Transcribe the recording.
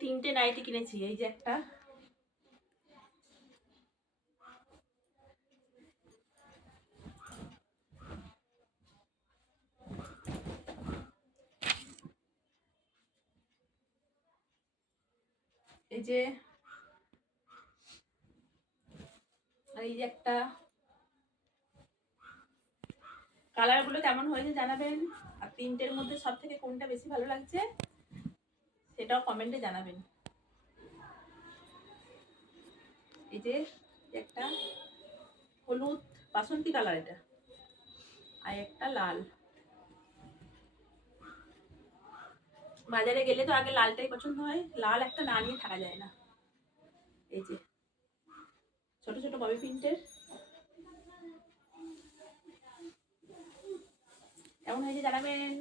তিনটে নাইটি কিনেছি। এই যে একটা, এই যে, আর এই যে একটা। কালারগুলো কেমন হয়েছে জানাবেন, আর তিনটের মধ্যে সব থেকে কোনটা বেশি ভালো লাগছে সেটাও কমেন্টে জানাবেন। এই যে একটা হলুদ বাসন্তী কালার, এটা, আর একটা লাল। বাজারে গেলে তো আগে লালটাই পছন্দ হয়, লাল একটা না নিয়ে থাকা যায় না। এই যে ছোট ছোট ববি প্রিন্টের, কেমন হয়েছে জানাবেন।